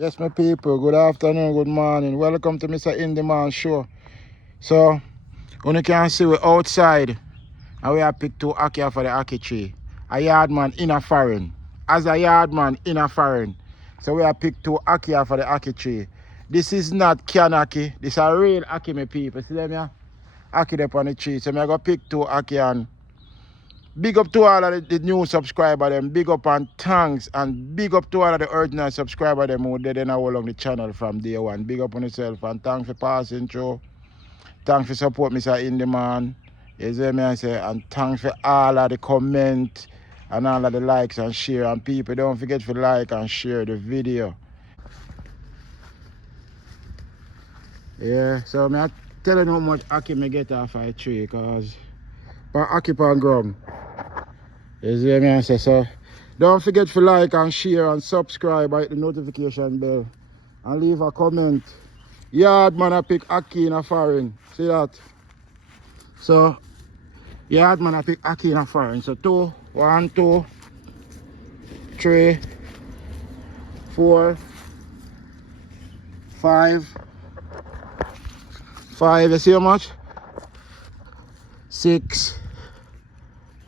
Yes, my people, good afternoon, good morning. Welcome to Mr. Indie Man Show. So, you can see we're outside and we have picked two ackee for the ackee tree. A yard man in a foreign. As a yard man in a foreign. So we have picked two ackee for the ackee tree. This is not can ackee. This is a real ackee, my people. See them here? Ackee up on the tree. So I'm going to pick two ackee and big up to all of the new subscribers, them. Big up and thanks. And big up to all of the original subscribers them who did all along the channel from day one. Big up on yourself and thanks for passing through. Thanks for support Mr. Indie Man. You see me I say, and thanks for all of the comment and all of the likes and share. And people don't forget to like and share the video. Yeah, so I'm telling you how much ackee me get off a tree because for ackee pan ground. You see me I say, so don't forget to like and share and subscribe, hit the notification bell and leave a comment. Yard man I pick ackee in a foreign. See that? So yard man I pick ackee in a foreign. So 2, 1, 2, 3, 4, 5. 5, you see how much? 6.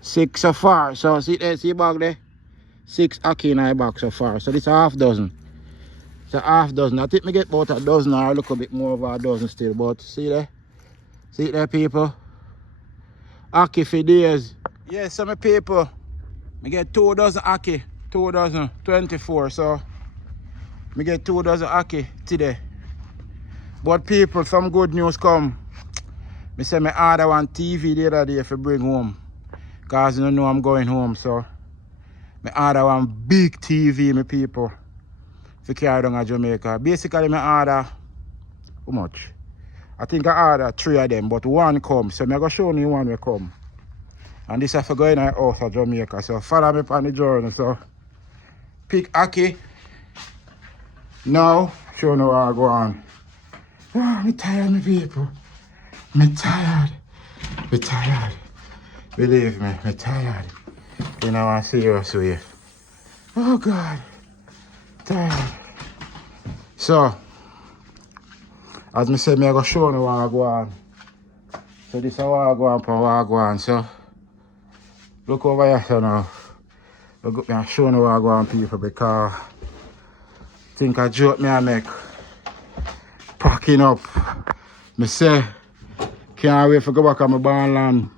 6 so far. So see there, see bag there? 6 ackee in a box so far. So this is a half dozen. It's a half dozen. I think me get about a dozen or look a bit more of a dozen still. But see there? See it there, people? Ackee for days. Yes, so my people. Me get 2 dozen ackee. 2 dozen. 24. So me get 2 dozen ackee today. But people, some good news come. Me say me order one TV the other day for bring home. Cause you know I'm going home, so me order one big TV, my people. For carry down to Jamaica. Basically me order how much? I think I order 3 of them, but one come. So I'm going to show you one will come. And this is for going out of Jamaica. So follow me on the journey. So pick ackee. Now, show you how I go on. Oh, I'm tired, my people. I'm tired. I'm tired. Believe me, I'm tired. You know, I'm serious with you. Oh, God. Tired. So, as I said, I'm going to show you how I go on. So this is how I go on, how I go on. So, look over here, so now. Look, I'm showing you how I go on, people, because I think I joke me I make. Packing up. Me say, can't wait to go back on my barn land.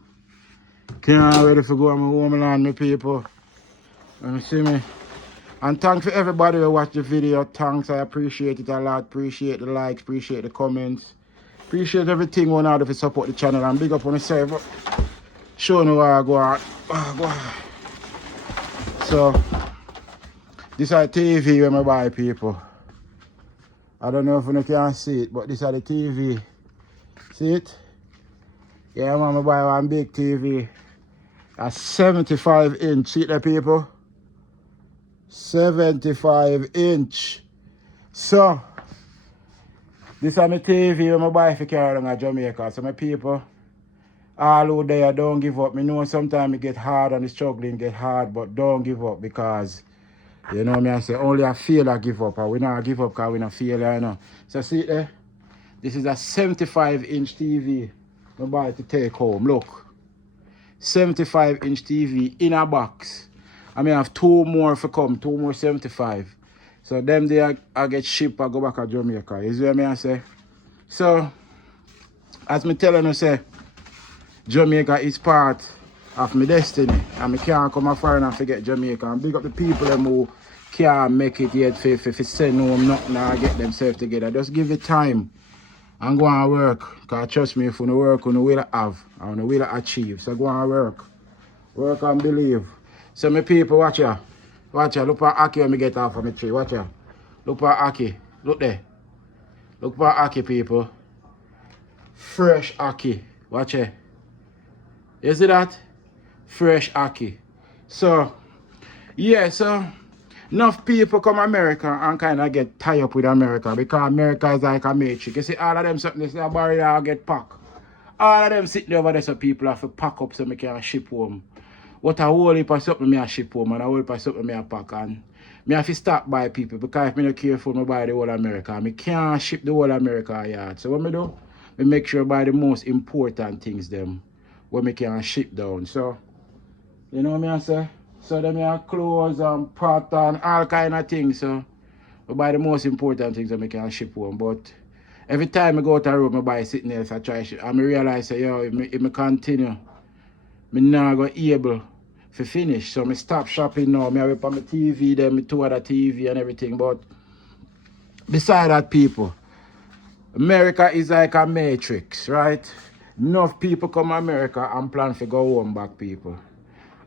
Can't wait to go on my homeland, my people. And you see me? And thanks for everybody who watched the video. Thanks, I appreciate it a lot. Appreciate the likes, appreciate the comments. Appreciate everything one out to support the channel. And big up on the server. Showing you how I go on. So, this is a TV when I buy, people. I don't know if you can see it, but this is the TV. See it? Yeah, I'm gonna buy one big TV. A 75-inch. See it there, people? 75-inch. So, this is my TV when I buy for carry down to Jamaica. So, my people, all out there, don't give up. I know sometimes it get hard and the struggling get hard, but don't give up because you know me, I say only a failure give up. And we not give up because we not failure, you know. So see it there? This is a 75-inch TV. I buy it to take home. Look. 75-inch TV in a box. I mean I have 2 more for come, 2 more 75. So them day I get shipped, I go back to Jamaica. You see what I say? So as me telling you say, Jamaica is part of my destiny. And I can't come foreign and forget Jamaica. And big up the people them who can't make it yet for send home nothing and get themselves together. Just give it time and go and work. Because trust me, if you don't work, you will have and you will achieve. So go and work. Work and believe. So my people, watch ya. Watch ya. Look for ackee when I get off of my tree. Watch ya. Look for ackee. Look there. Look for ackee, people. Fresh ackee. Watch ya. You see that? Fresh ackee. So, yeah, so enough people come America and kind of get tied up with America because America is like a matrix. You see all of them something, they say a barrier get packed. All of them sitting over there so people have to pack up so they can ship home. What a whole heap of something me a ship home and a whole heap of something me a pack. And Me have to stop by people because if me not careful, me buy the whole America. Me can't ship the whole America yard. So what me do? Me make sure I buy the most important things them where me can ship down. So, you know what I say? So them have clothes and pot and all kind of things. So I buy the most important things that I can ship home. But every time I go out the road, I buy something else. I try ship. And I realize, say, yo, if I continue, I'm not going to be able to finish. So I stop shopping now. I have on my TV, then my two other TV and everything. But beside that, people, America is like a matrix, right? Enough people come to America and plan to go home back, people.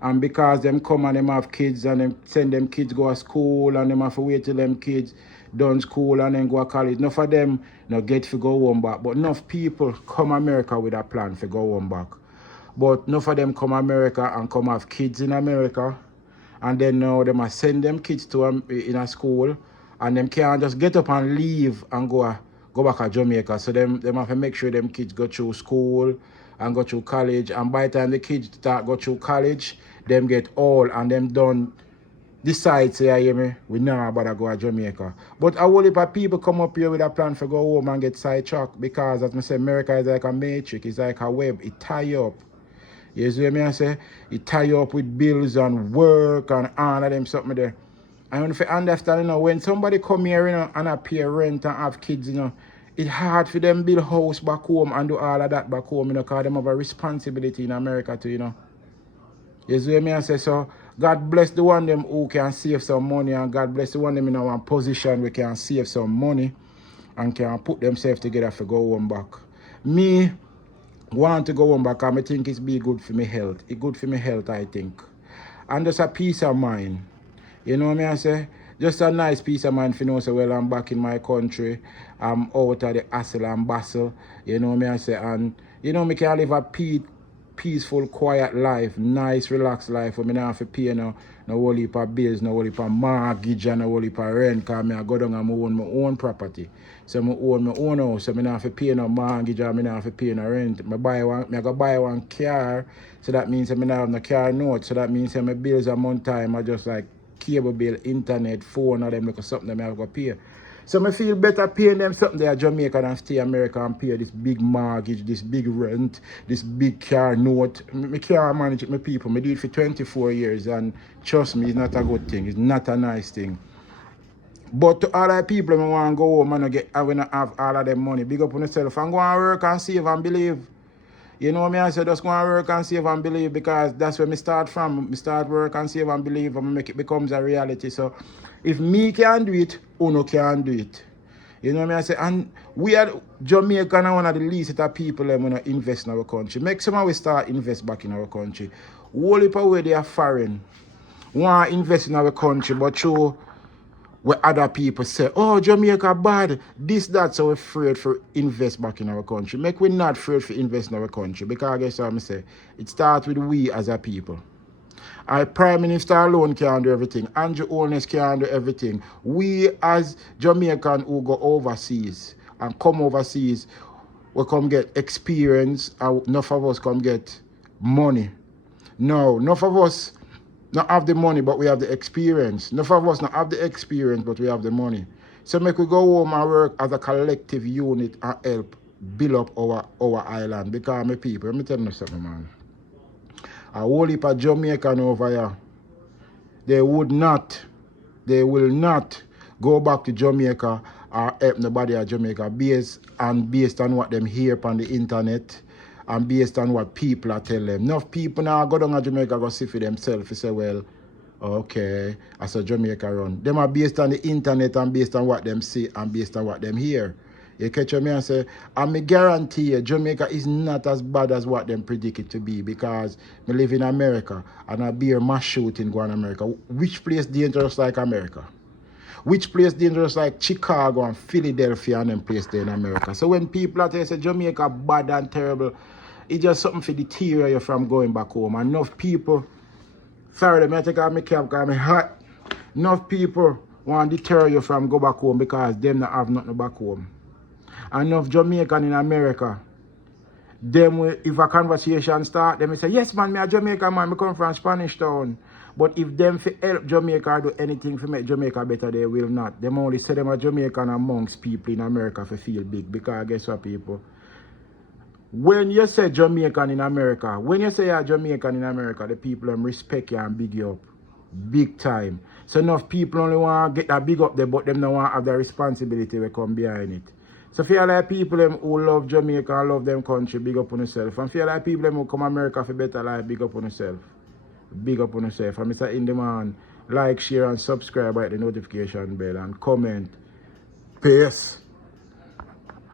And because them come and them have kids and them send them kids go to school and them have to wait till them kids done school and then go to college. Enough of them no get to go home back. But enough people come America with a plan to go home back. But enough of them come America and come have kids in America. And then now them must send them kids to in a school. And them can't just get up and leave and go back to Jamaica. So them have to make sure them kids go through school and go through college. And by the time the kids start go through college, them get old and them done decide, say, I hear me, we never bother go to Jamaica. But a whole heap of people come up here with a plan for go home and get sidetracked because, as I say, America is like a matrix, it's like a web, it tie you up. You see what I say? It tie you up with bills and work and all of them something there. And if you understand, you know, when somebody come here, you know, and I pay rent and have kids, you know, it's hard for them build house back home and do all of that back home, you know, because them have a responsibility in America too, you know. You see what I say? So God bless the one them who can save some money, and God bless the one them in our position we can save some money and can put themselves together for go home back. Me want to go home back and I think it's be good for my health. It's good for my health, I think. And just a peace of mind. You know what I say? Just a nice peace of mind for you know, so well I'm back in my country. I'm out of the hassle and bustle. You know what I say? And you know, me can live a peaceful, quiet life, nice, relaxed life where I don't have to pay no whole heap of bills, no whole heap of mortgage and no whole heap of rent because I go down and I own my own property. So I own my own house, so I don't have to pay no mortgage or I don't have to pay no rent. I go buy one car, so that means I don't have no car note, so that means my bills are on time, I just like cable bill, internet, phone, or them like something that I have to pay. So I feel better paying them something there in Jamaica than stay in America and pay this big mortgage, this big rent, this big car note. I can't manage it, my people. I do it for 24 years and trust me, it's not a good thing. It's not a nice thing. But to all the people who want to go home and I will not have all of them money, big up on yourself and go and work and save and believe. You know what I say? Just go and work and save and believe because that's where me start from. Me start work and save and believe and make it becomes a reality. So if me can do it, Uno can do it. You know what I say? And we are Jamaica and one of the least of people that want to invest in our country. Make some of we start invest back in our country. Whole heap of way they are foreign. Want to invest in our country, but through where other people say, oh, Jamaica bad, this, that, so we're afraid for invest back in our country. Make we not afraid for invest in our country because I guess what I'm saying, it starts with we as a people. Our Prime Minister alone can't do everything. Andrew Holness can't do everything. We as Jamaican who go overseas and come overseas, we come get experience, and enough of us come get money. No, enough of us not have the money, but we have the experience. Enough of us not have the experience, but we have the money. So make we go home and work as a collective unit and help build up our island. Because my people, let me tell you something, man. A whole heap of Jamaican over here, they will not go back to Jamaica or help nobody at Jamaica based on what them hear on the internet and based on what people are telling them. Enough people now go down to Jamaica go see for themselves and say, well, okay, as a Jamaica run. Them are based on the internet and based on what them see and based on what them hear. You catch me and say, and I guarantee you, Jamaica is not as bad as what them predict it to be because I live in America and I bear mass shooting going to America. Which place dangerous like America? Which place dangerous like Chicago and Philadelphia and them place there in America? So when people out there say Jamaica bad and terrible, it's just something for deter you from going back home. And enough people, sorry, let me take out my cap because I'm hot. Enough people want to deter you from go back home because them not have nothing back home. And enough Jamaican in America, them if a conversation start, them say, yes man, me a Jamaican man, me come from Spanish town. But if them fi help Jamaica or do anything to make Jamaica better, they will not. Them only say them a Jamaican amongst people in America for feel big. Because guess what, people? When you say Jamaican in America, when you say you're Jamaican in America, the people them respect you and big you up. Big time. So enough people only want to get that big up there, but them don't want to have the responsibility that come behind it. So feel like people them who love Jamaica and love them country, big up on yourself. And feel like people them who come America for better life, big up on yourself. Big up on yourself. And Mr. Indeman, like, share and subscribe, hit the notification bell and comment. Peace.